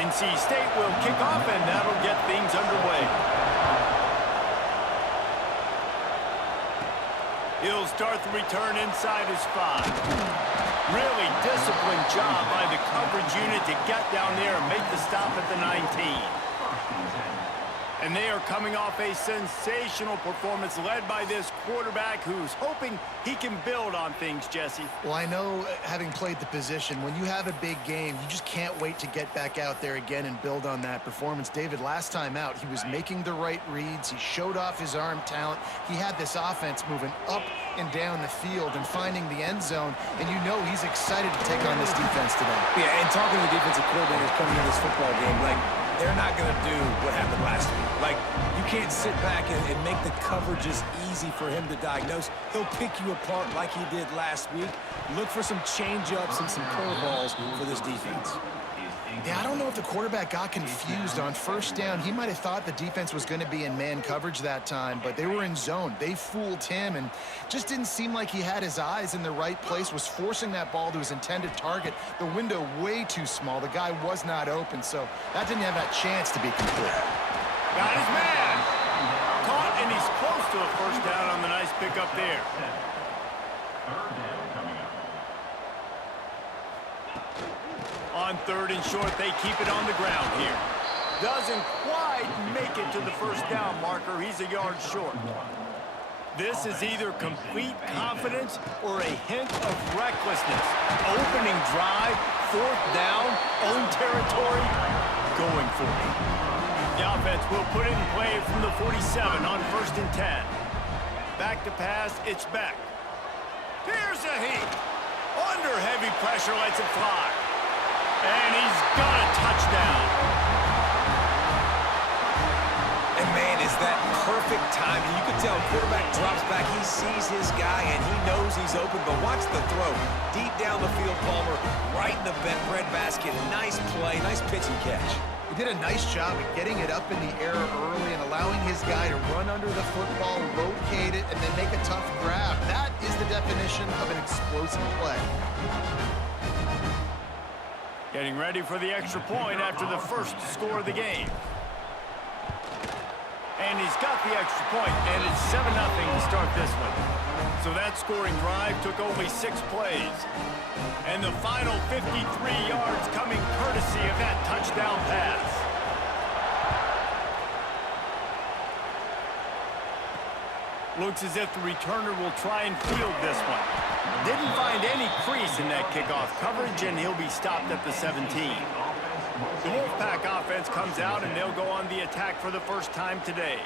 NC State will kick off, and that'll get things underway. He'll start the return inside his 5. Really disciplined job by the coverage unit to get down there and make the stop at the 19. And they are coming off a sensational performance led by this quarterback who's hoping he can build on things, Jesse. Well, I know, having played the position, when you have a big game, you just can't wait to get back out there again and build on that performance. David, last time out, he was making the right reads. He showed off his arm talent. He had this offense moving up and down the field and finding the end zone, and you know he's excited to take on this defense today. Yeah, and talking to the defensive coordinators coming into this football game, like, they're not going to do what happened last week. Like, you can't sit back and make the coverages easy for him to diagnose. He'll pick you apart like he did last week. Look for some change-ups and some curveballs for this defense. Yeah, I don't know if the quarterback got confused on first down. He might have thought the defense was going to be in man coverage that time, but they were in zone. They fooled him and just didn't seem like he had his eyes in the right place, was forcing that ball to his intended target. The window way too small. The guy was not open, so that didn't have that chance to be complete. Got his man. Caught, and he's close to a first down on the nice pickup there. On 3rd and short, they keep it on the ground here. Doesn't quite make it to the first down marker. He's a yard short. This is either complete confidence or a hint of recklessness. Opening drive, 4th down, own territory, going for it. The offense will put it in play from the 47 on 1st and 10. Back to pass, it's Beck. Here's a heat. Under heavy pressure, lets it fly. And he's got a touchdown. And man, is that perfect timing. You can tell quarterback drops back, he sees his guy, and he knows he's open, but watch the throw. Deep down the field, Palmer, right in the breadbasket. Nice play, nice pitch and catch. He did a nice job of getting it up in the air early and allowing his guy to run under the football, locate it, and then make a tough grab. That is the definition of an explosive play. Getting ready for the extra point after the first score of the game. And he's got the extra point, and it's 7-0 to start this one. So that scoring drive took only 6 plays. And the final 53 yards coming courtesy of that touchdown pass. Looks as if the returner will try and field this one. Didn't find any crease in that kickoff coverage, and he'll be stopped at the 17. The Wolfpack offense comes out, and they'll go on the attack for the first time today.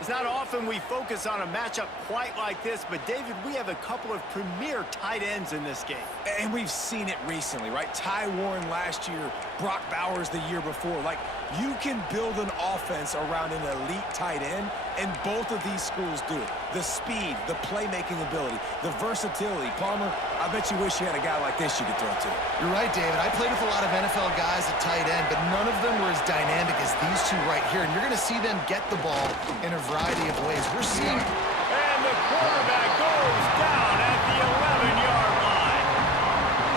It's not often we focus on a matchup quite like this, but David, we have a couple of premier tight ends in this game. And we've seen it recently, right? Ty Warren last year, Brock Bowers the year before. Like, you can build an offense around an elite tight end, and both of these schools do it. The speed, the playmaking ability, the versatility. Palmer, I bet you wish you had a guy like this you could throw to. You're right, David. I played with a lot of NFL guys at tight end, but none of them were as dynamic as these two right here. And you're going to see them get the ball in a variety of ways. We're seeing... And the quarterback goes down at the 11-yard line.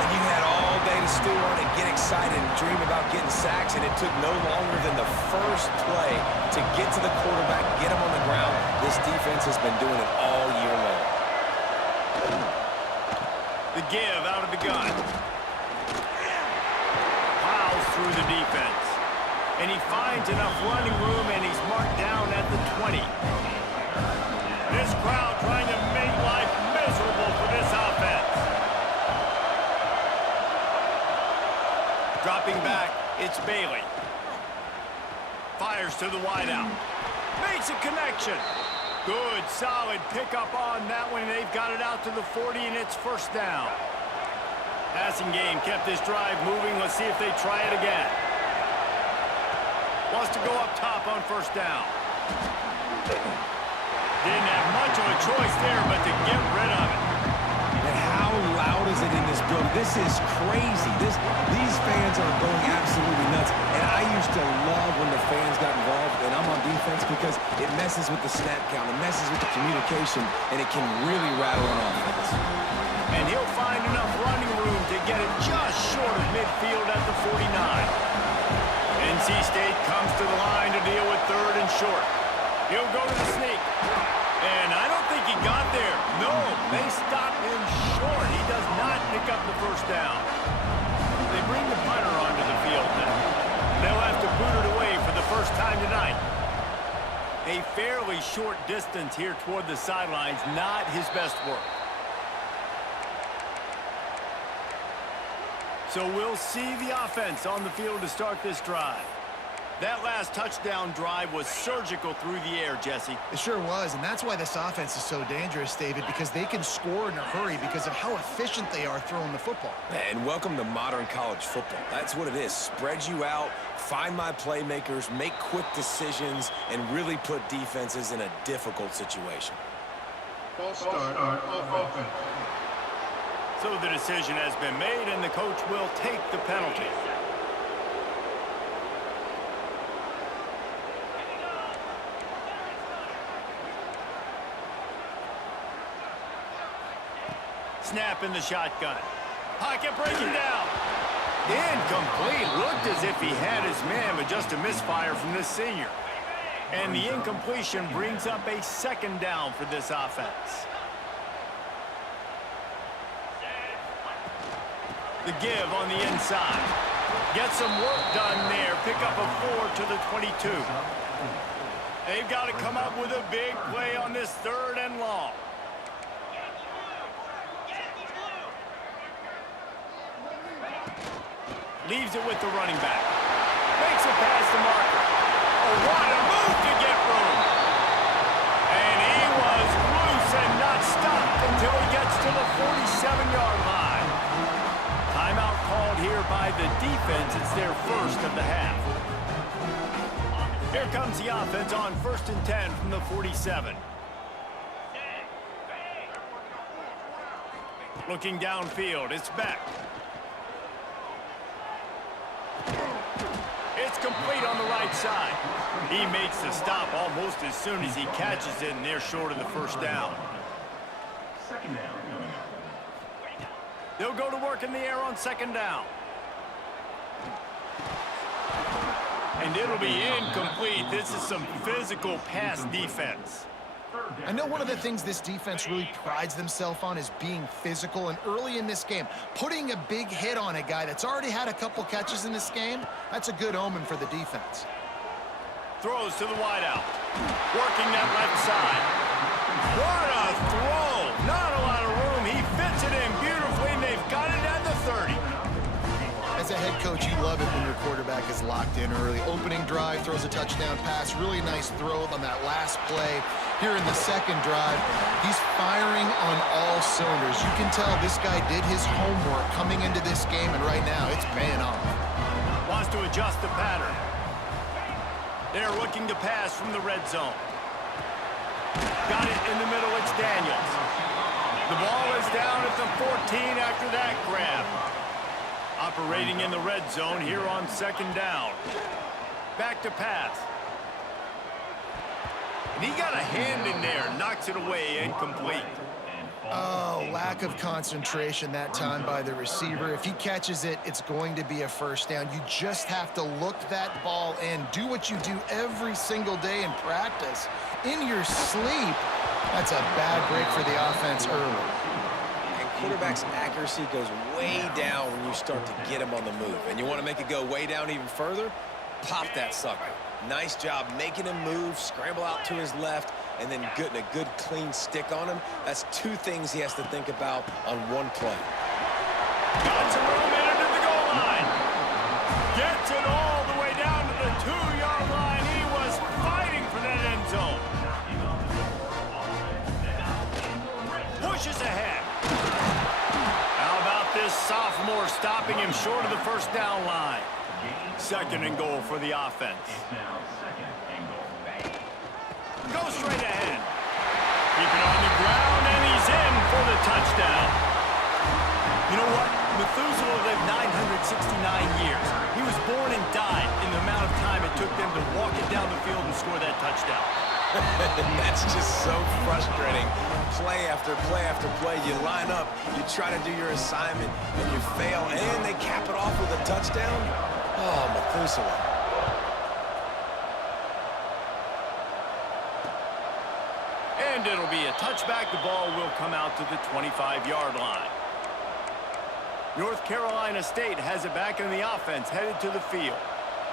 And you had all day to stew on it, get excited, and dream about getting sacks, and it took no longer than the first play to get to the quarterback, get him on the ground. This defense has been doing it all year long. The give out of the gun. Plows through the defense. And he finds enough running room, and he's marked down at the 20. This crowd trying to make life miserable for this offense. Dropping back, it's Bailey. Fires to the wideout. Makes a connection. Good, solid pickup on that one. They've got it out to the 40, and it's first down. Passing game kept this drive moving. Let's see if they try it again. Wants to go up top on first down. Didn't have much of a choice there, but to get rid of it. And how loud is it in this building? This is crazy. These fans are going absolutely nuts. And I used to love when the fans got involved, and I'm on defense, because it messes with the snap count, it messes with the communication, and it can really rattle an offense. And he'll find enough running room to get it just short of midfield at the 49. NC State comes to the line to deal with 3rd and short. He'll go to the sneak. And I don't think he got there. No, they stop him short. He does not pick up the first down. They bring the punter onto the field now. They'll have to boot it away for the first time tonight. A fairly short distance here toward the sidelines, not his best work. So we'll see the offense on the field to start this drive. That last touchdown drive was surgical through the air, Jesse. It sure was, and that's why this offense is so dangerous, David, because they can score in a hurry because of how efficient they are throwing the football. And welcome to modern college football. That's what it is. Spread you out, find my playmakers, make quick decisions, and really put defenses in a difficult situation. False start on offense. So the decision has been made, and the coach will take the penalty. Snap in the shotgun. Pocket breaking down. Incomplete. Looked as if he had his man, but just a misfire from this senior. And the incompletion brings up a 2nd down for this offense. The give on the inside. Get some work done there. Pick up a 4 to the 22. They've got to come up with a big play on this 3rd and long. Leaves it with the running back. Makes it past the marker. Oh, what a move to get room. And he was loose and not stopped until he gets to the 47-yard line. Timeout called here by the defense. It's their first of the half. Here comes the offense on 1st and 10 from the 47. Looking downfield, it's Beck. It's complete on the right side. He makes the stop almost as soon as he catches it, and they're short of the 1st down. They'll go to work in the air on 2nd down. And it'll be incomplete. This is some physical pass defense. I know one of the things this defense really prides themselves on is being physical, and early in this game, putting a big hit on a guy that's already had a couple catches in this game, that's a good omen for the defense. Throws to the wideout. Working that left side. What a throw! Not a lot of room. He fits it in beautifully, and they've got it at the 30. As a head coach, you love it when your quarterback is locked in early. Opening drive, throws a touchdown pass. Really nice throw on that last play. Here in the 2nd drive, he's firing on all cylinders. You can tell this guy did his homework coming into this game, and right now it's paying off. Wants to adjust the pattern. They're looking to pass from the red zone. Got it in the middle. It's Daniels. The ball is down at the 14 after that grab. Operating in the red zone here on 2nd down. Back to pass. And he got a hand in there, knocks it away, incomplete. Oh, lack of concentration that time by the receiver. If he catches it, it's going to be a 1st down. You just have to look that ball in. Do what you do every single day in practice. In your sleep, that's a bad break for the offense early. And quarterback's accuracy goes way down when you start to get him on the move. And you want to make it go way down even further? Pop that sucker. Nice job making him move, scramble out to his left, and then getting a good clean stick on him. That's 2 things he has to think about on one play. Got some room into the goal line. Gets it all the way down to the 2-yard line. He was fighting for that end zone. Pushes ahead. How about this sophomore stopping him short of the 1st down line? 2nd and goal for the offense. Go straight ahead. Keep it on the ground, and he's in for the touchdown. You know what? Methuselah lived 969 years. He was born and died in the amount of time it took them to walk it down the field and score that touchdown. That's just so frustrating. Play after play after play. You line up, you try to do your assignment, and you fail, and they cap it off with a touchdown. Oh, Methuselah. And it'll be a touchback. The ball will come out to the 25-yard line. North Carolina State has it back in the offense, headed to the field.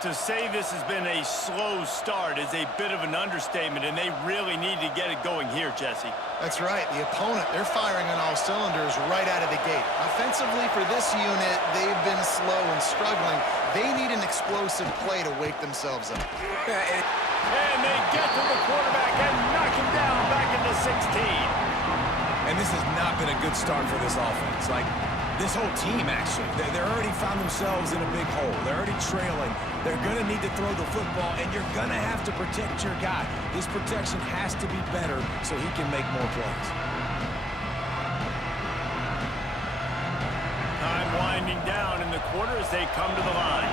To say this has been a slow start is a bit of an understatement, and they really need to get it going here, Jesse. That's right. The opponent, they're firing on all cylinders right out of the gate. Offensively for this unit, they've been slow and struggling. They need an explosive play to wake themselves up. And they get to the quarterback and knock him down back into 16. And this has not been a good start for this offense. Like, this whole team, actually. They're already found themselves in a big hole. They're already trailing. They're going to need to throw the football, and you're going to have to protect your guy. His protection has to be better so he can make more plays. Time winding down in the quarter as they come to the line.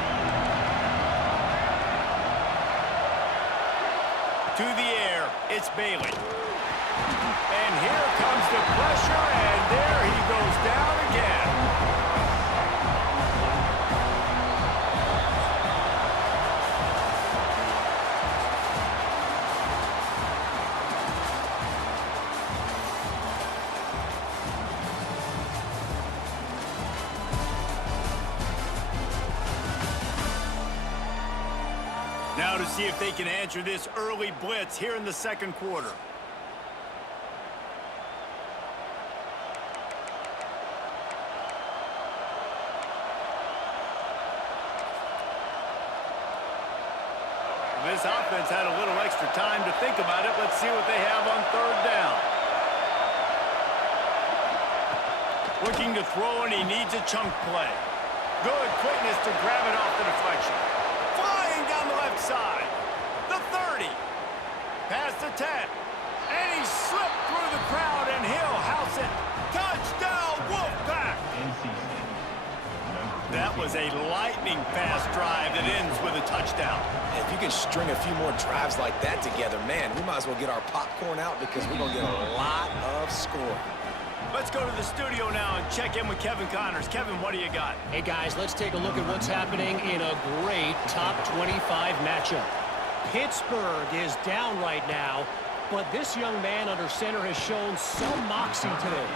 To the air, it's Bailey. And here comes the pressure, and there he goes down again. Now to see if they can answer this early blitz here in the second quarter. This offense had a little extra time to think about it. Let's see what they have on third down. Looking to throw, and he needs a chunk play. Good quickness to grab it off the deflection. Flying down the left side. The 30. Past the 10. And he slipped through the crowd, and he'll house it. Touchdown, Wolfpack! That was a lightning-fast drive that ends with a touchdown. If you can string a few more drives like that together, man, we might as well get our popcorn out because we're going to get a lot of scoring. Let's go to the studio now and check in with Kevin Connors. Kevin, what do you got? Hey, guys, let's take a look at what's happening in a great top 25 matchup. Pittsburgh is down right now, but this young man under center has shown some moxie today.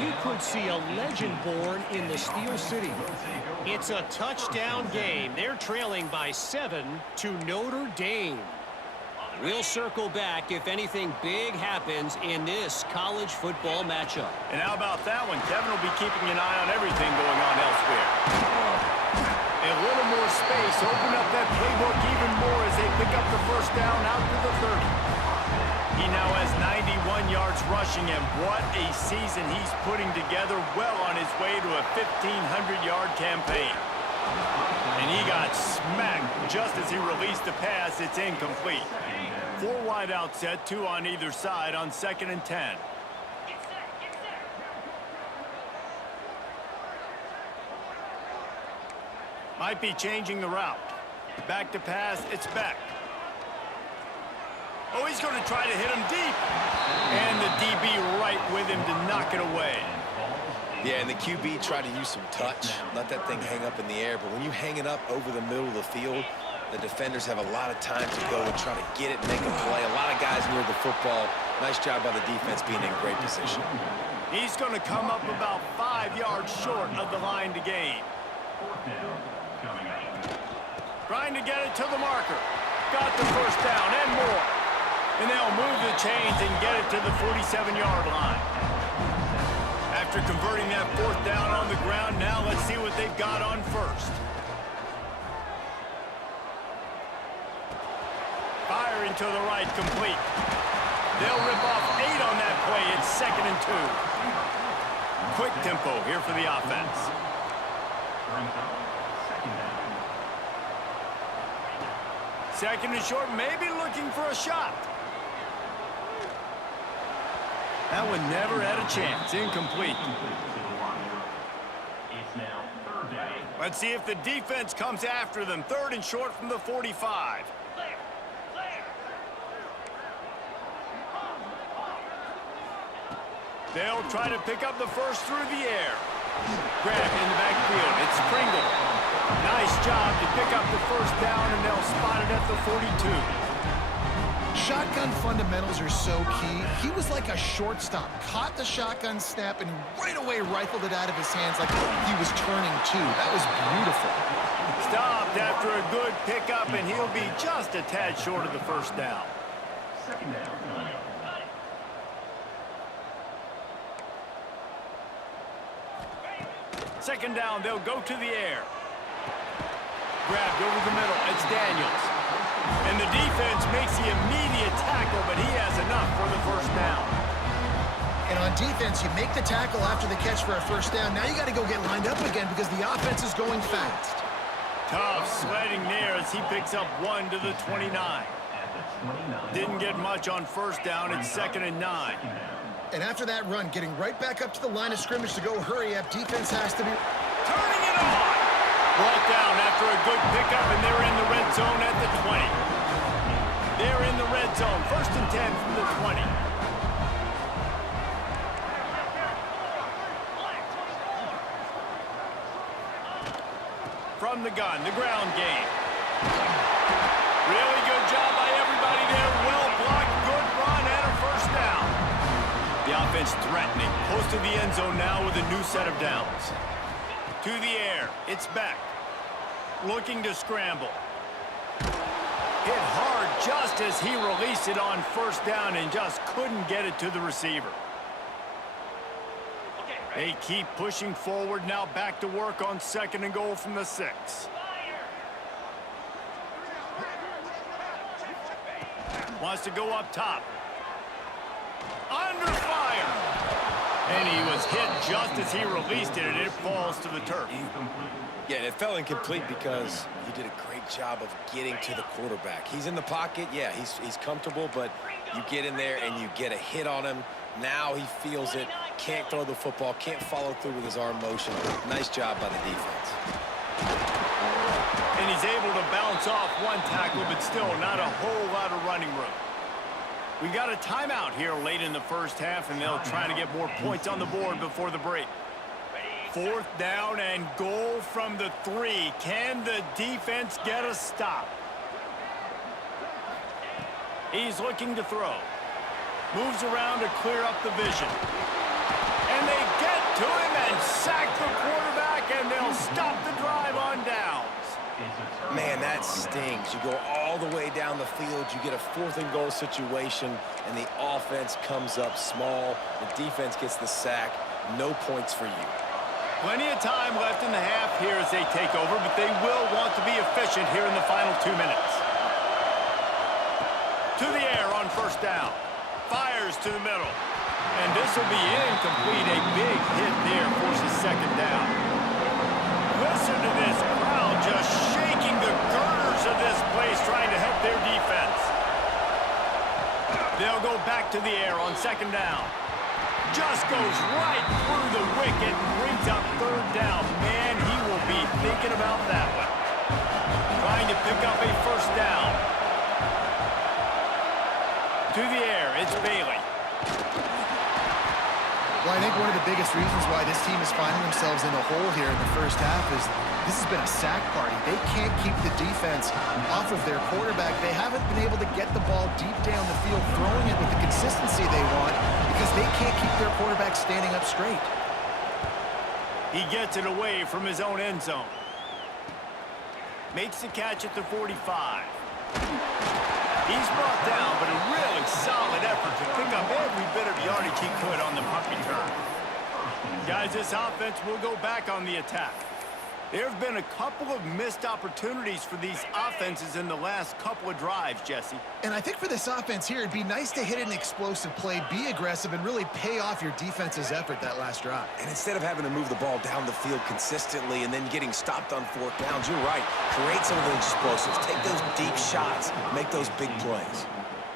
We could see a legend born in the Steel City. It's a touchdown game. They're trailing by 7 to Notre Dame. We'll circle back if anything big happens in this college football matchup. And how about that one? Kevin will be keeping an eye on everything going on elsewhere. A little more space, open up that playbook even more as they pick up the first down out to the 30. He now has 91 yards rushing, and what a season he's putting together, well on his way to a 1,500-yard campaign. And he got smacked just as he released the pass. It's incomplete. 4 wide out set, 2 on either side on 2nd and 10. Might be changing the route. Back to pass, it's Beck. Oh, he's going to try to hit him deep. And the DB right with him to knock it away. Yeah, and the QB tried to use some touch, let that thing hang up in the air. But when you hang it up over the middle of the field, the defenders have a lot of time to go and try to get it, make a play. A lot of guys near the football. Nice job by the defense being in great position. He's going to come up about 5 yards short of the line to gain. Trying to get it to the marker. Got the first down and more. And they'll move the chains and get it to the 47-yard line. After converting that 4th down on the ground, now let's see what they've got on first. Firing to the right, complete. They'll rip off 8 on that play. It's 2nd and 2. Quick tempo here for the offense. Second and short, maybe looking for a shot. That one never had a chance. Incomplete. Let's see if the defense comes after them. 3rd and short from the 45. They'll try to pick up the first through the air. Grab in the backfield. It's Pringle. Nice job to pick up the first down, and they'll spot it at the 42. Shotgun fundamentals are so key. He was like a shortstop, caught the shotgun snap and right away rifled it out of his hands like he was turning two. That was beautiful. Stopped after a good pickup, and he'll be just a tad short of the first down. Second down, they'll go to the air. Grabbed over the middle, it's Daniels. And the defense makes the immediate tackle, but he has enough for the first down. And on defense, you make the tackle after the catch for a first down. Now you got to go get lined up again because the offense is going fast. Tough sledding there as he picks up 1 to the 29. Didn't get much on first down. It's 2nd and 9. And after that run, getting right back up to the line of scrimmage to go hurry up, defense has to be Turning it on! Brought down after a good pickup, and they're in the red zone at the 20. They're in the red zone. 1st and 10 from the 20. From the gun, the ground game. Really good job by everybody there. Well blocked, good run, and a first down. The offense threatening. Close to the end zone now with a new set of downs. To the air, it's Beck. Looking to scramble. Hit hard just as he released it on first down and just couldn't get it to the receiver. They keep pushing forward, now back to work on 2nd and goal from the 6. Wants to go up top. Under fire! And he was hit just as he released it, and it falls to the turf. Yeah, and it fell incomplete because he did a great job of getting to the quarterback. He's in the pocket, yeah, he's comfortable, but you get in there and you get a hit on him. Now he feels it, can't throw the football, can't follow through with his arm motion. Nice job by the defense. And he's able to bounce off one tackle, but still not a whole lot of running room. We got a timeout here late in the first half, and they'll try to get more points on the board before the break. 4th down and goal from the 3. Can the defense get a stop? He's looking to throw. Moves around to clear up the vision. And they get to him and sack the quarterback, and they'll stop the drive on downs. Man, that stings. You go all the way down the field, you get a 4th and goal situation, and the offense comes up small. The defense gets the sack. No points for you. Plenty of time left in the half here as they take over, but they will want to be efficient here in the final 2 minutes. To the air on first down. Fires to the middle. And this will be incomplete. A big hit there forces 2nd down. Listen to this crowd just shaking the girders of this place trying to help their defense. They'll go back to the air on 2nd down. Just goes right through the wicket and brings up 3rd down. Man, he will be thinking about that one. Trying to pick up a first down. To the air, it's Bailey. Well, I think one of the biggest reasons why this team is finding themselves in a hole here in the first half is this has been a sack party. They can't keep the defense off of their quarterback. They haven't been able to get the ball deep down the field, throwing it with the consistency they want because they can't keep their quarterback standing up straight. He gets it away from his own end zone. Makes the catch at the 45. He's brought down, but a really solid effort to pick up every bit of yardage he could on the punt return. Guys, this offense will go back on the attack. There have been a couple of missed opportunities for these offenses in the last couple of drives, Jesse. And I think for this offense here, it'd be nice to hit an explosive play, be aggressive, and really pay off your defense's effort that last drive. And instead of having to move the ball down the field consistently and then getting stopped on 4th downs, you're right. Create some of those explosives. Take those deep shots. Make those big plays.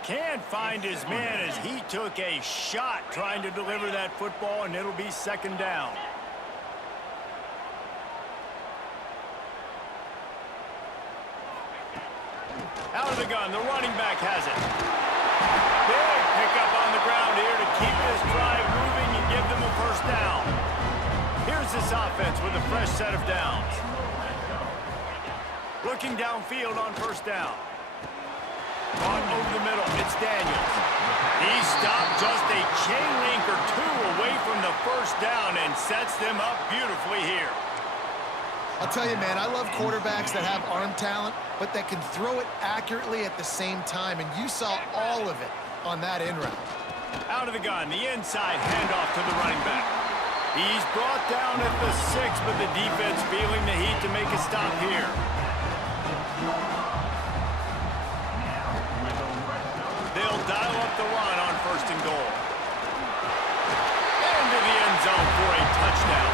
Can't find his man as he took a shot trying to deliver that football, and it'll be 2nd down. Out of the gun, the running back has it. Big pickup on the ground here to keep this drive moving and give them a first down. Here's this offense with a fresh set of downs. Looking downfield on first down. Caught over the middle. It's Daniels. He stopped just a chain link or two away from the first down and sets them up beautifully here. I'll tell you, man, I love quarterbacks that have arm talent, but that can throw it accurately at the same time, and you saw all of it on that in route. Out of the gun, the inside handoff to the running back. He's brought down at the 6, but the defense feeling the heat to make a stop here. They'll dial up the run on 1st and goal. Into the end zone for a touchdown.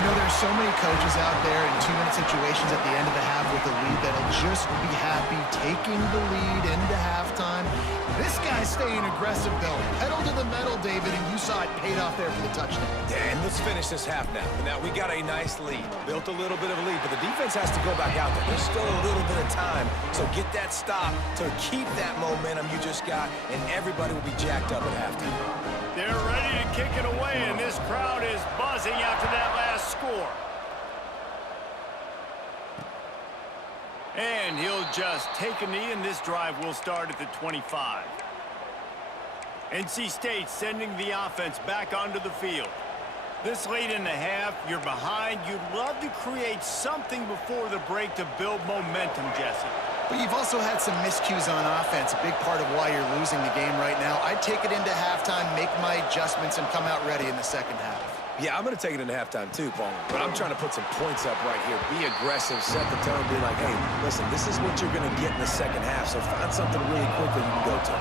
You know, there's so many coaches out there in 2-minute situations at the end of the half with a lead that'll just be happy taking the lead into halftime. This guy's staying aggressive, though. Pedal to the metal, David, and you saw it paid off there for the touchdown. And let's finish this half now. Now, we got a nice lead. Built a little bit of a lead, but the defense has to go back out there. There's still a little bit of time, so get that stop to keep that momentum you just got, and everybody will be jacked up at halftime. They're ready to kick it away, and this crowd is buzzing after that last score. And he'll just take a knee, and this drive will start at the 25. NC State sending the offense back onto the field. This late in the half, you're behind. You'd love to create something before the break to build momentum, Jesse. But you've also had some miscues on offense, a big part of why you're losing the game right now. I'd take it into halftime, make my adjustments, and come out ready in the second half. Yeah, I'm going to take it into halftime too, Paul. But I'm trying to put some points up right here. Be aggressive, set the tone, be like, hey, listen, this is what you're going to get in the second half, so find something really quickly you can go to.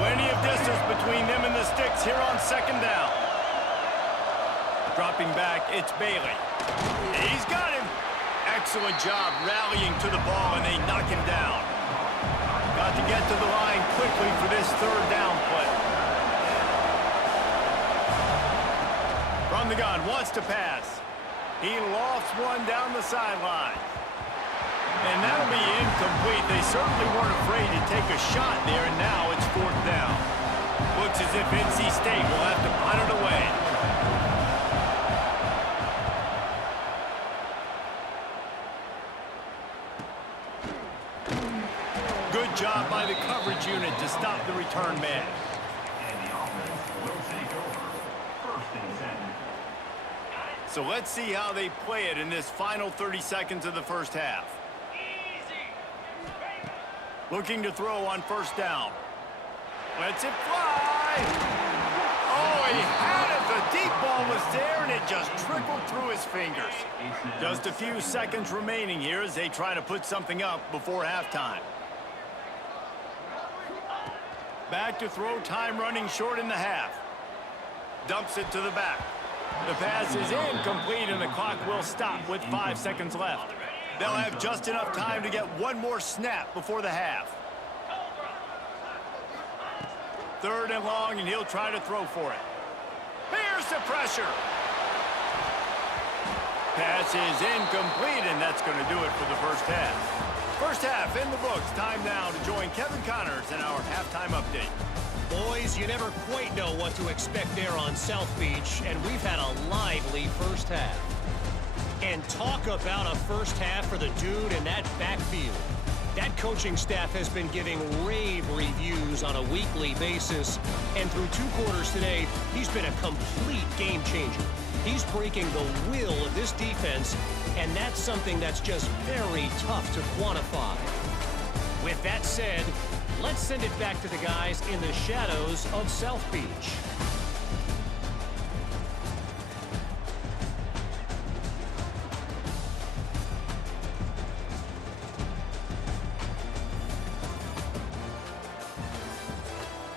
Plenty of distance between them and the sticks here on 2nd down. Dropping back, it's Bailey. He's got him. Excellent job rallying to the ball, and they knock him down. Got to get to the line quickly for this 3rd down play. From the gun, wants to pass. He lofts one down the sideline. And that'll be incomplete. They certainly weren't afraid to take a shot there, and now it's 4th down. Looks as if NC State will have to punt it away. Good job by the coverage unit to stop the return man. So let's see how they play it in this final 30 seconds of the first half. Looking to throw on 1st down. Lets it fly. Oh, he had it. The deep ball was there, and it just trickled through his fingers. Just a few seconds remaining here as they try to put something up before halftime. Back to throw, time running short in the half. Dumps it to the back. The pass is incomplete, and the clock will stop with 5 seconds left. They'll have just enough time to get one more snap before the half. 3rd and long, and he'll try to throw for it. Here's the pressure. Pass is incomplete, and that's going to do it for the first half. First half in the books. Time now to join Kevin Connors in our halftime update. Boys, you never quite know what to expect there on South Beach, and we've had a lively first half. And talk about a first half for the dude in that backfield. That coaching staff has been giving rave reviews on a weekly basis, and through 2 quarters today, he's been a complete game changer. He's breaking the will of this defense, and that's something that's just very tough to quantify. With that said, let's send it back to the guys in the shadows of South Beach.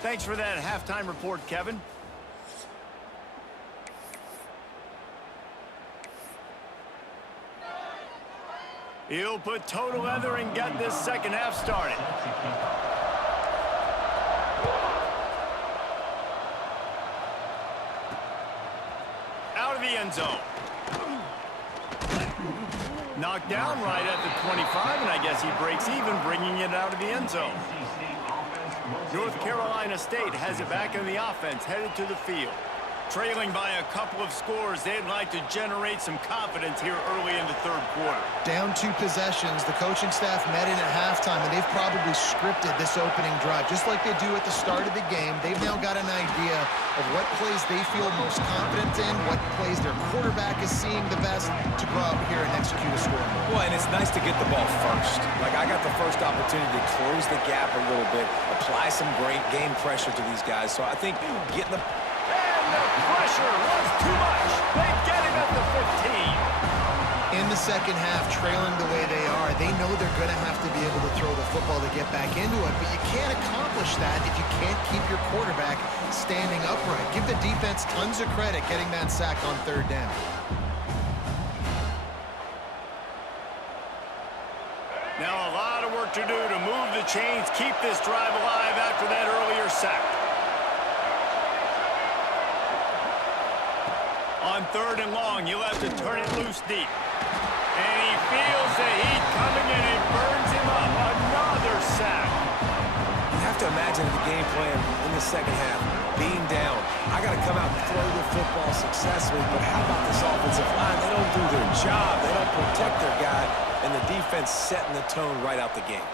Thanks for that halftime report, Kevin. He'll put total leather and get this second half started. Out of the end zone. Knocked down right at the 25, and I guess he breaks even, bringing it out of the end zone. North Carolina State has it back in the offense, headed to the field. Trailing by a couple of scores, they'd like to generate some confidence here early in the third quarter. Down 2 possessions, the coaching staff met in at halftime, and they've probably scripted this opening drive. Just like they do at the start of the game, they've now got an idea of what plays they feel most confident in, what plays their quarterback is seeing the best to go out here and execute a score. Well, and it's nice to get the ball first. Like, I got the first opportunity to close the gap a little bit, apply some great game pressure to these guys. So I think getting the... And the pressure was too much. They get him at the 15. In the second half, trailing the way they are, they know they're going to have to be able to throw the football to get back into it, but you can't accomplish that if you can't keep your quarterback standing upright. Give the defense tons of credit getting that sack on third down. Now a lot of work to do to move the chains, keep this drive alive after that earlier sack. On third and long, you'll have to turn it loose deep. And he feels the heat coming in. It burns him up. Another sack. You have to imagine the game plan in the second half, being down. I got to come out and throw the football successfully, but how about this offensive line? They don't do their job. They don't protect their guy, and the defense setting the tone right out the game.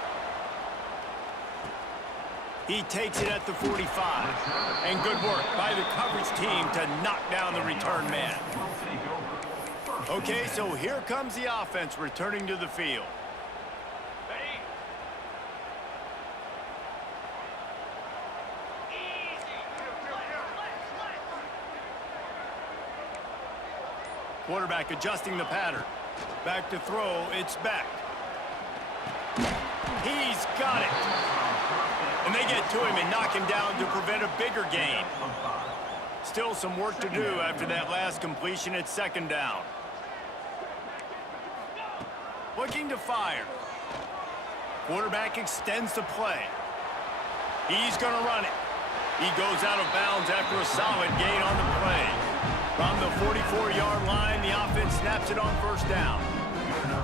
He takes it at the 45. And good work by the coverage team to knock down the return man. Okay, so here comes the offense returning to the field. Quarterback adjusting the pattern. Back to throw, it's Beck. He's got it. And they get to him and knock him down to prevent a bigger gain. Still some work to do after that last completion at second down. Looking to fire. Quarterback extends the play. He's going to run it. He goes out of bounds after a solid gain on the play. From the 44-yard line, the offense snaps it on first down.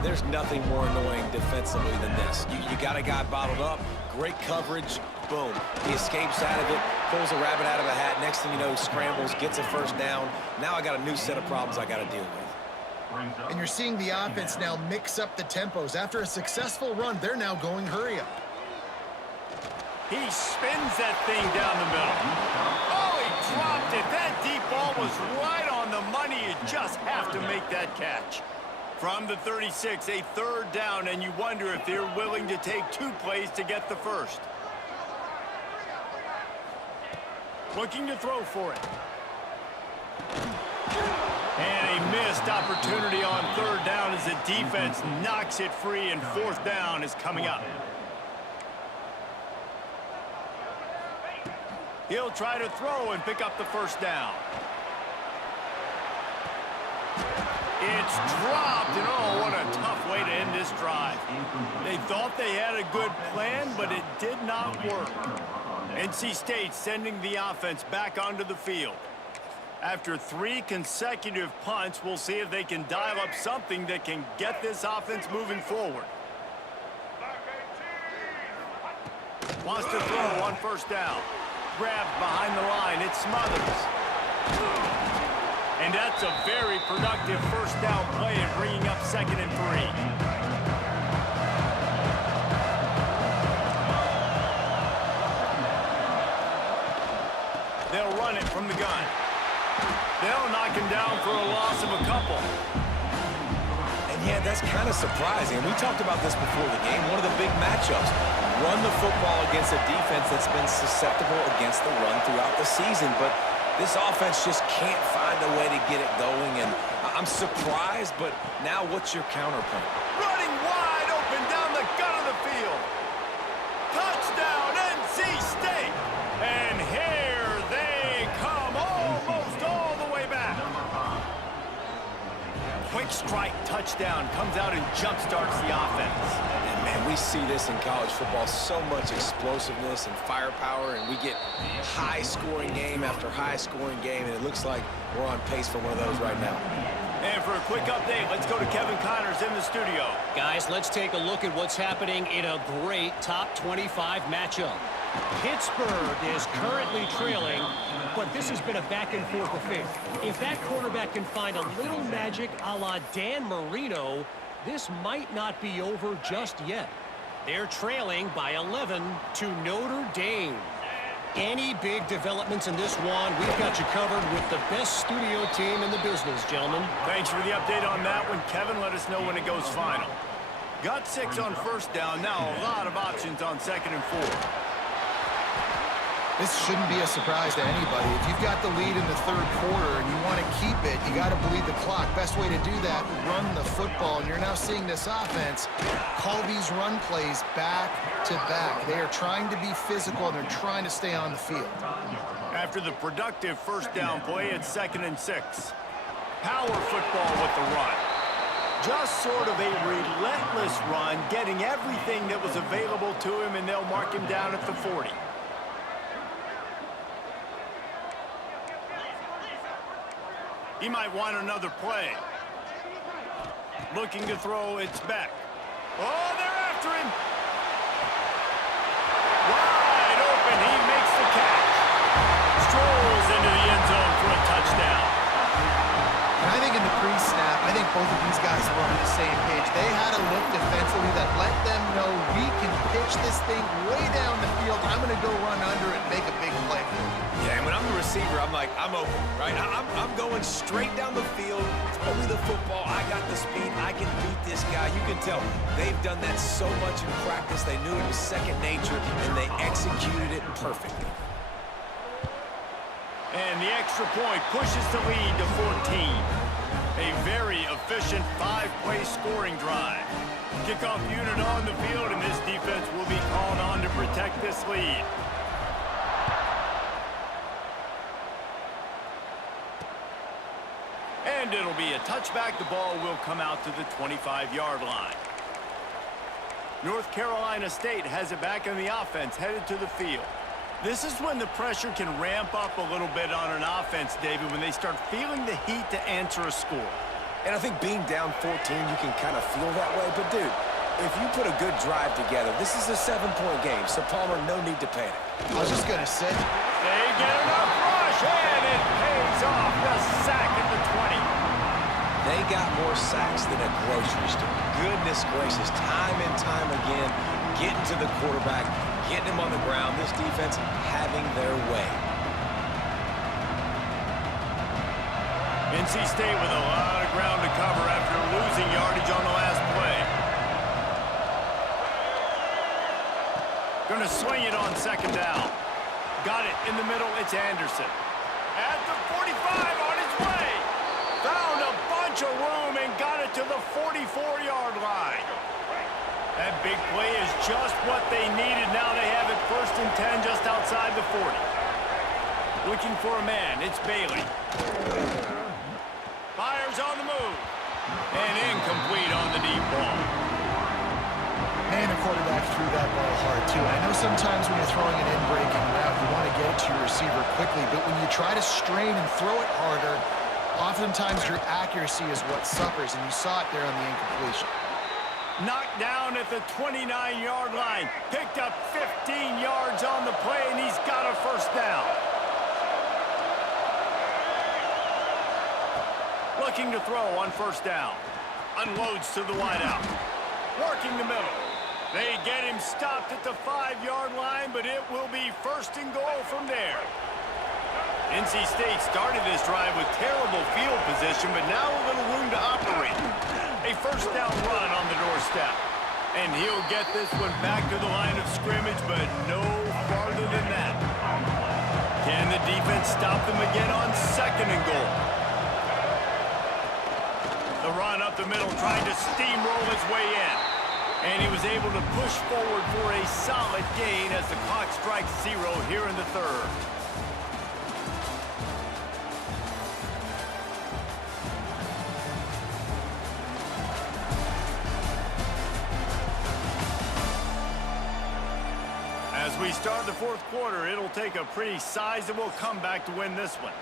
There's nothing more annoying defensively than this. You got a guy bottled up, great coverage, boom. He escapes out of it, pulls a rabbit out of a hat. Next thing you know, scrambles, gets a first down. Now I got a new set of problems I got to deal with. And you're seeing the offense now mix up the tempos. After a successful run, they're now going hurry up. He spins that thing down the middle. Oh, he dropped it. That deep ball was right on the money. You just have to make that catch. From the 36, a third down, and you wonder if they're willing to take 2 plays to get the first. Looking to throw for it. And a missed opportunity on third down as the defense knocks it free, and fourth down is coming up. He'll try to throw and pick up the first down. It's dropped, and oh, what a tough way to end this drive. They thought they had a good plan, but it did not work. NC State sending the offense back onto the field. After 3 consecutive punts, we'll see if they can dial up something that can get this offense moving forward. Wants to throw on first down. Grabbed behind the line, it's Smothers. And that's a very productive first down play and bringing up 2nd and 3. They'll run it from the gun. They'll knock him down for a loss of a couple. And yeah, that's kind of surprising. We talked about this before the game. One of the big matchups. Run the football against a defense that's been susceptible against the run throughout the season. But this offense just can't find a way to get it going. And I'm surprised, but now what's your counterpoint? Running wide open down the gut of the field. Touchdown, NC State. And here they come almost all the way back. Quick strike touchdown comes out and jump-starts the offense. And man, we see this in college football, so much explosiveness and firepower, and we get high-scoring game after high-scoring game, and it looks like we're on pace for one of those right now. And for a quick update, let's go to Kevin Connors in the studio. Guys, let's take a look at what's happening in a great top 25 matchup. Pittsburgh is currently trailing, but this has been a back-and-forth affair. If that quarterback can find a little magic a la Dan Marino, this might not be over just yet. They're trailing by 11 to Notre Dame. Any big developments in this one, we've got you covered with the best studio team in the business, gentlemen. Thanks for the update on that one. Kevin, let us know when it goes final. Got 6 on first down. Now a lot of options on 2nd and 4. This shouldn't be a surprise to anybody. If you've got the lead in the 3rd quarter and you want to keep it, you got to bleed the clock. Best way to do that, run the football. And you're now seeing this offense call these run plays back to back. They are trying to be physical, and they're trying to stay on the field. After the productive first down play, it's 2nd and 6. Power football with the run. Just sort of a relentless run, getting everything that was available to him, and they'll mark him down at the 40. He might want another play. Looking to throw, it's BECK. Oh, they're after him. Wide open, he makes the catch. Strolls into the end zone for a touchdown. And I think in the pre-snap, I think both of these guys were on the same page. They had a look defensively that let them know we can pitch this thing way down the field. I'm going to go run under it and make a big play. Yeah, and when I'm the receiver, I'm like, I'm open, right? I'm going straight down the field. Throw me the football. I got the speed. I can beat this guy. You can tell they've done that so much in practice. They knew it was second nature, and they executed it perfectly. And the extra point pushes the lead to 14. A very efficient 5-play scoring drive. Kickoff unit on the field, and this defense will be called on to protect this lead. And it'll be a touchback. The ball will come out to the 25-yard line. North Carolina State has it back in the offense, headed to the field. This is when the pressure can ramp up a little bit on an offense, David, when they start feeling the heat to answer a score. And I think being down 14, you can kind of feel that way. But, dude, if you put a good drive together, this is a 7-point game, so Palmer, no need to panic. I was just going to say. They get enough rush, and it pays off. The sack at the 20. They got more sacks than a grocery store. Goodness gracious, time and time again, getting to the quarterback, getting him on the ground. This defense having their way. NC State with a lot of ground to cover after losing yardage on the last play. Gonna swing it on 2nd down. Got it in the middle, it's Anderson. At the 45, on his way. Found a bunch of room and got it to the 44-yard line. That big play is just what they needed. Now they have it 1st and 10 just outside the 40. Looking for a man, it's Bailey. Fires on the move. And incomplete on the deep ball. Man, the quarterback threw that ball hard, too. I know sometimes when you're throwing an in-breaking route, you want to get it to your receiver quickly, but when you try to strain and throw it harder, oftentimes your accuracy is what suffers, and you saw it there on the incompletion. Knocked down at the 29-yard line. Picked up 15 yards on the play, and he's got a 1st down. Looking to throw on 1st down. Unloads to the wideout. Working the middle. They get him stopped at the 5-yard line, but it will be 1st and goal from there. NC State started this drive with terrible field position, but now a little room to operate. A 1st down run on the doorstep. And he'll get this one back to the line of scrimmage, but no farther than that. Can the defense stop them again on 2nd and goal? The run up the middle, trying to steamroll his way in. And he was able to push forward for a solid gain as the clock strikes 0 here in the 3rd. As we start the 4th quarter, it'll take a pretty sizable comeback to win this one.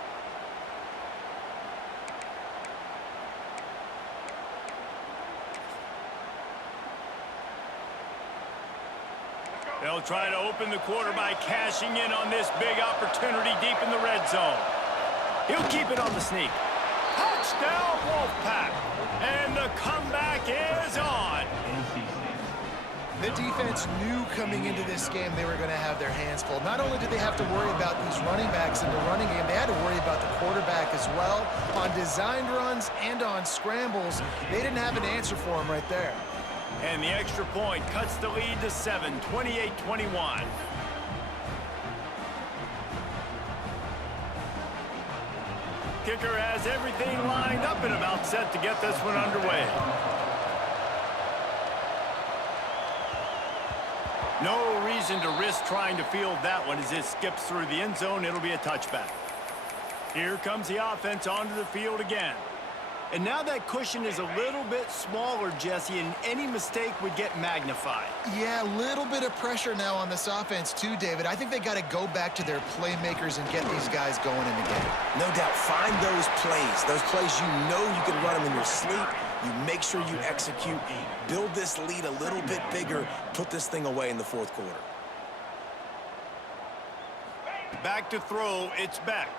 They'll try to open the quarter by cashing in on this big opportunity deep in the red zone. He'll keep it on the sneak. Touchdown, Wolfpack. And the comeback is on. The defense knew coming into this game they were going to have their hands full. Not only did they have to worry about these running backs in the running game, they had to worry about the quarterback as well. On designed runs and on scrambles, they didn't have an answer for him right there. And the extra point cuts the lead to 7, 28-21. Kicker has everything lined up and about set to get this one underway. No reason to risk trying to field that one as it skips through the end zone. It'll be a touchback. Here comes the offense onto the field again. And now that cushion is a little bit smaller, Jesse, and any mistake would get magnified. Yeah, a little bit of pressure now on this offense too, David. I think they got to go back to their playmakers and get these guys going in the game. No doubt, find those plays you know you can run them in your sleep. You make sure you execute, build this lead a little bit bigger, put this thing away in the fourth quarter. Back to throw, it's Beck.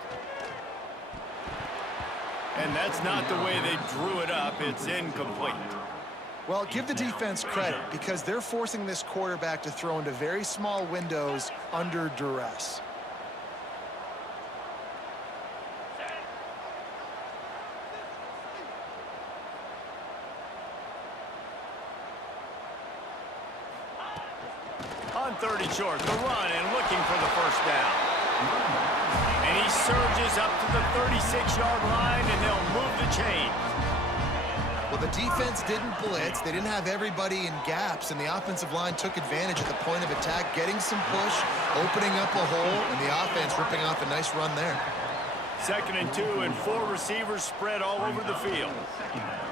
And that's not the way they drew it up. It's incomplete. Well, give the defense credit because they're forcing this quarterback to throw into very small windows under duress. On 30 short, the run and looking for the first down. And he surges up to the 36-yard line, and they'll move the chain. Well, the defense didn't blitz. They didn't have everybody in gaps, and the offensive line took advantage at the point of attack, getting some push, opening up a hole, and the offense ripping off a nice run there. 2nd and 2, and 4 receivers spread all over the field.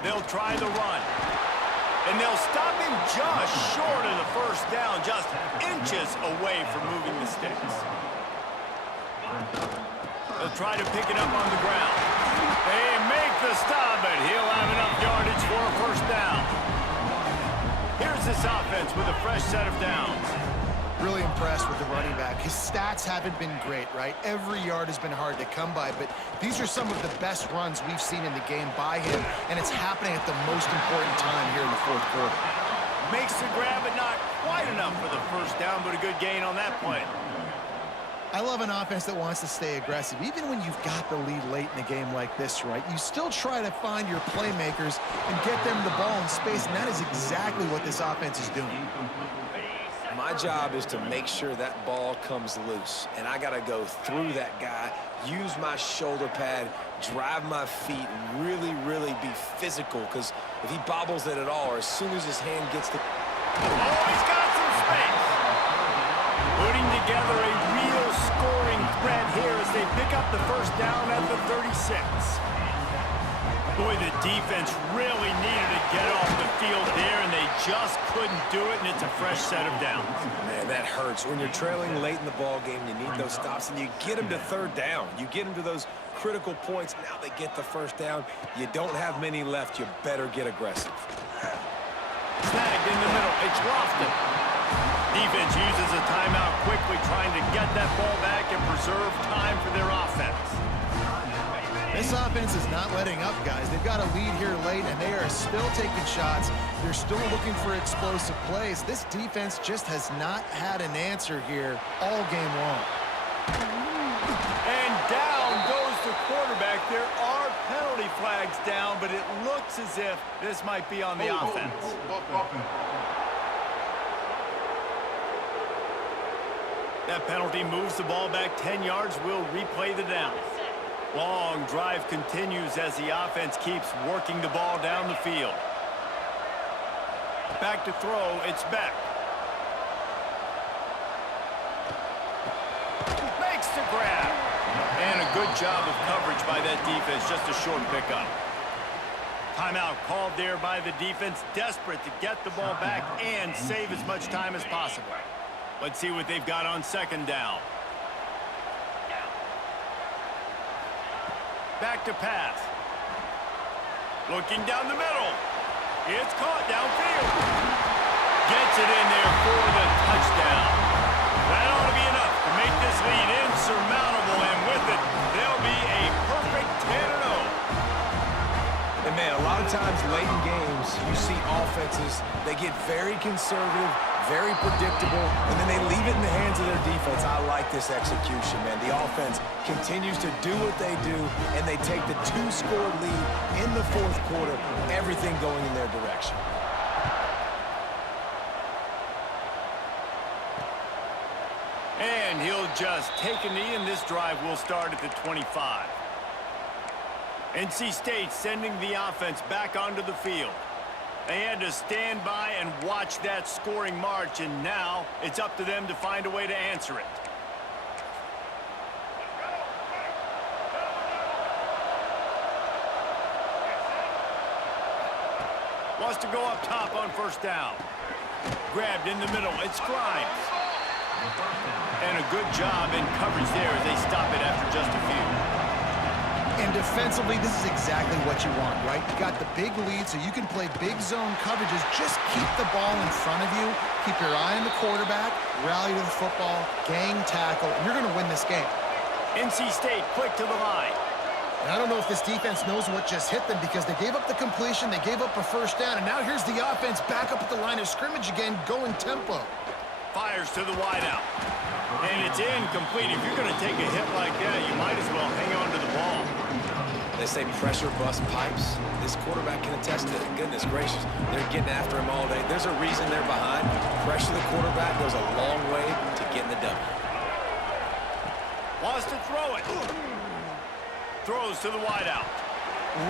They'll try the run. And they'll stop him just short of the first down, just inches away from moving the sticks. They'll try to pick it up on the ground. They make the stop, but he'll have enough yardage for a first down. Here's this offense with a fresh set of downs. Really impressed with the running back. His stats haven't been great, right? Every yard has been hard to come by, but these are some of the best runs we've seen in the game by him, and it's happening at the most important time here in the fourth quarter. Makes the grab, but not quite enough for the first down, but a good gain on that play. I love an offense that wants to stay aggressive. Even when you've got the lead late in a game like this, right, you still try to find your playmakers and get them the ball in space, and that is exactly what this offense is doing. My job is to make sure that ball comes loose, and I got to go through that guy, use my shoulder pad, drive my feet, and really be physical, because if he bobbles it at all, or as soon as his hand gets to... Oh, he's got some space. Putting together a real scoring threat here as they pick up the first down at the 36. Boy, the defense really needed to get off the field there, and they just couldn't do it, and it's a fresh set of downs. Man, that hurts. When you're trailing late in the ball game, you need those stops, and you get them to third down. You get them to those critical points. Now they get the first down. You don't have many left. You better get aggressive. Snagged in the middle. It's Lofton. Defense uses a timeout quickly, trying to get that ball back and preserve time for their offense. This offense is not letting up, guys. They've got a lead here late, and they are still taking shots. They're still looking for explosive plays. This defense just has not had an answer here all game long. And down goes the quarterback. There are penalty flags down, but it looks as if this might be on the offense. That penalty moves the ball back 10 yards. We'll replay the down. Long drive continues as the offense keeps working the ball down the field. Back to throw, it's Beck. Makes the grab. And a good job of coverage by that defense, just a short pickup. Timeout called there by the defense, desperate to get the ball back and save as much time as possible. Let's see what they've got on second down. Back to pass. Looking down the middle. It's caught downfield. Gets it in there for the touchdown. That ought to be enough to make this lead insurmountable, and with it, they'll be a perfect 10-0. And man, a lot of times late in games, you see offenses, they get very conservative, very predictable, and then they leave it in the hands of their defense. I like this execution, man. The offense continues to do what they do, and they take the 2-score lead in the fourth quarter, everything going in their direction. And he'll just take a knee, and this drive will start at the 25. NC State sending the offense back onto the field. They had to stand by and watch that scoring march, and now it's up to them to find a way to answer it. Wants to go up top on first down. Grabbed in the middle. It's Grimes. And a good job in coverage there as they stop it after just a few. And defensively, this is exactly what you want, right? You got the big lead, so you can play big zone coverages. Just keep the ball in front of you. Keep your eye on the quarterback. Rally to the football. Gang tackle. And you're going to win this game. NC State quick to the line. And I don't know if this defense knows what just hit them because they gave up the completion, they gave up a first down, and now here's the offense back up at the line of scrimmage again, going tempo. Fires to the wideout. And it's incomplete. If you're going to take a hit like that, you might as well hang on to the ball. They say pressure bust pipes. This quarterback can attest to it. Goodness gracious, they're getting after him all day. There's a reason they're behind. Pressure the quarterback goes a long way to getting the W. Wants to throw it. Throws to the wideout.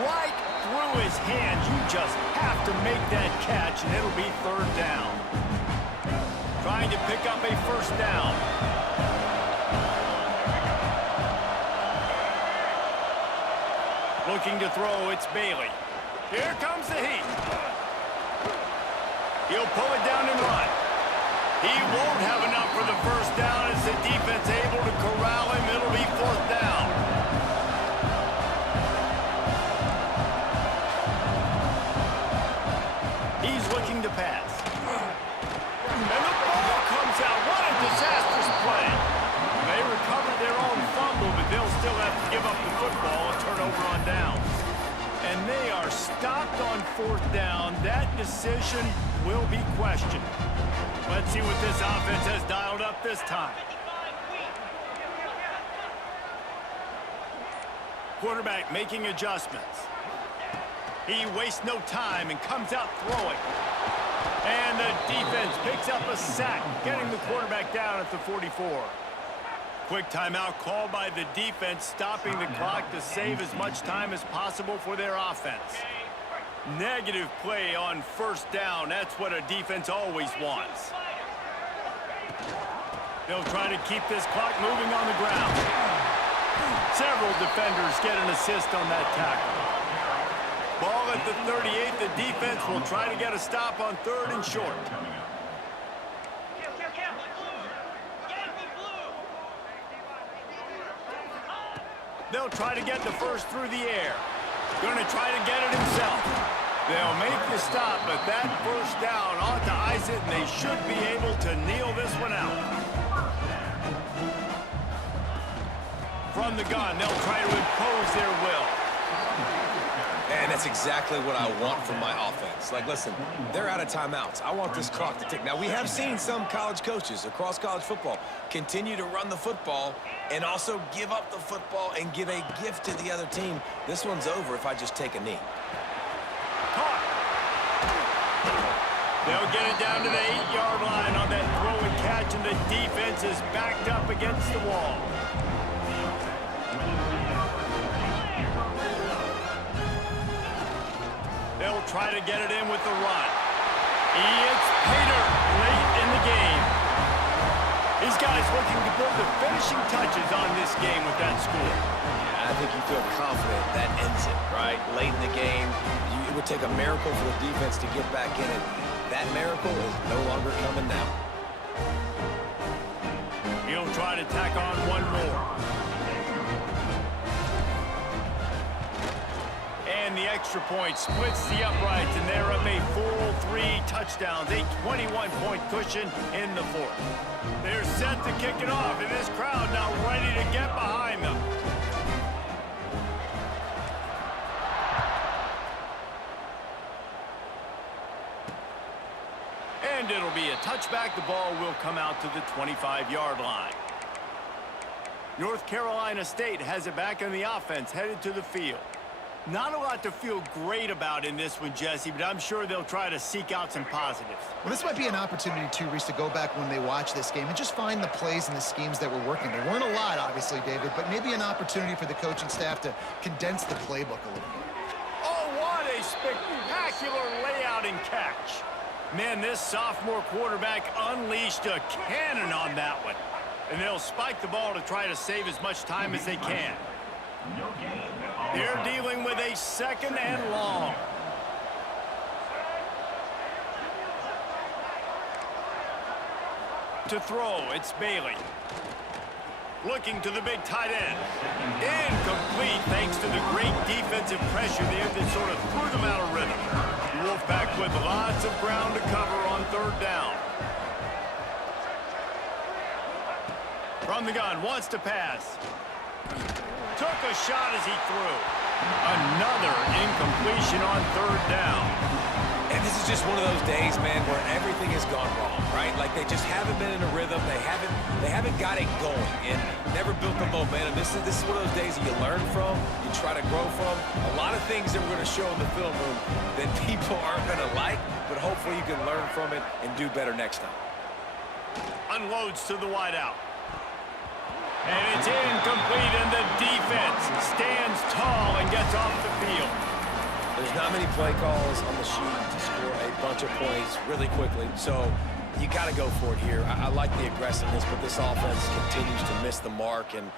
Right through his hands. You just have to make that catch, and it'll be third down. Trying to pick up a first down. Looking to throw, it's Bailey. Here comes the heat. He'll pull it down and run. He won't have enough for the first down as the defense able to corral him. It'll be fourth down. He's looking to pass. And the ball comes out. What a disastrous play. They recovered their own fumble, but they'll still have to give up the football and turn over on downs. And they are stopped on fourth down. That decision will be questioned. Let's see what this offense has dialed up this time. Quarterback making adjustments. He wastes no time and comes out throwing. And the defense picks up a sack, getting the quarterback down at the 44. Quick timeout called by the defense, stopping the clock to save as much time as possible for their offense. Negative play on first down. That's what a defense always wants. They'll try to keep this clock moving on the ground. Several defenders get an assist on that tackle. Ball at the 38. The defense will try to get a stop on third and short. They'll try to get the first through the air. Going to try to get it himself. They'll make the stop, but that first down ought to ice it, and they should be able to kneel this one out. From the gun, they'll try to impose their will. And that's exactly what I want from my offense. Like, listen, they're out of timeouts. I want this clock to tick. Now, we have seen some college coaches across college football continue to run the football and also give up the football and give a gift to the other team. This one's over if I just take a knee. Caught. They'll get it down to the 8-yard line on that throw and catch, and the defense is backed up against the wall. They'll try to get it in with the run. It's Pater late in the game. These guys looking to put the finishing touches on this game with that score. Yeah, I think you feel confident that ends it, right? Late in the game, it would take a miracle for the defense to get back in it. That miracle is no longer coming now. He'll try to tack on one more. And the extra point, splits the uprights, and they're up a full 3 touchdowns, a 21-point cushion in the fourth. They're set to kick it off, and this crowd now ready to get behind them. And it'll be a touchback. The ball will come out to the 25-yard line. North Carolina State has it back on the offense, headed to the field. Not a lot to feel great about in this one, Jesse, but I'm sure they'll try to seek out some positives. Well, this might be an opportunity, too, Reese, to go back when they watch this game and just find the plays and the schemes that were working. There weren't a lot, obviously, David, but maybe an opportunity for the coaching staff to condense the playbook a little bit. Oh, what a spectacular layout and catch. Man, this sophomore quarterback unleashed a cannon on that one. And they'll spike the ball to try to save as much time as they can. They're dealing with a 2nd and long. To throw, it's Bailey. Looking to the big tight end. Incomplete thanks to the great defensive pressure there that sort of threw them out of rhythm. Wolfpack with lots of ground to cover on 3rd down. From the gun, wants to pass. Took a shot as he threw. Another incompletion on 3rd down. And this is just one of those days, man, where everything has gone wrong, right? Like they just haven't been in a rhythm. They haven't got it going and never built the momentum. This is one of those days that you learn from, you try to grow from. A lot of things that we're going to show in the film room that people aren't going to like, but hopefully you can learn from it and do better next time. Unloads to the wideout. And it's incomplete, and the defense stands tall and gets off the field. There's not many play calls on the sheet to score a bunch of points really quickly, so you got to go for it here. I like the aggressiveness, but this offense continues to miss the mark, and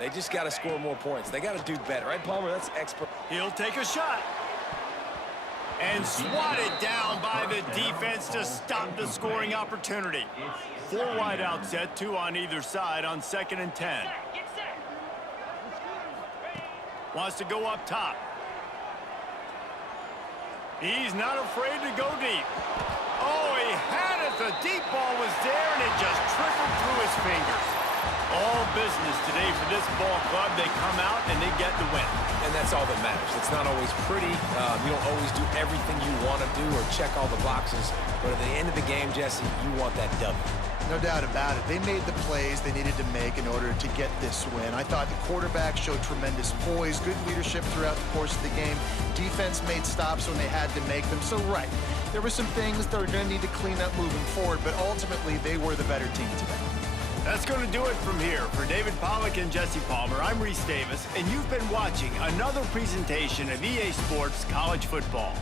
they just got to score more points. They got to do better, right, Palmer? That's expert. He'll take a shot. And swatted down by the defense to stop the scoring opportunity. 4 wideouts set, 2 on either side on 2nd and 10. Wants to go up top. He's not afraid to go deep. Oh, he had it. The deep ball was there, and it just trickled through his fingers. All business today for this ball club. They come out, and they get the win. And that's all that matters. It's not always pretty. You don't always do everything you want to do or check all the boxes. But at the end of the game, Jesse, you want that W. No doubt about it. They made the plays they needed to make in order to get this win. I thought the quarterback showed tremendous poise, good leadership throughout the course of the game. Defense made stops when they had to make them. So, right, there were some things they're going to need to clean up moving forward, but ultimately they were the better team today. That's going to do it from here. For David Pollack and Jesse Palmer, I'm Reese Davis, and you've been watching another presentation of EA Sports College Football.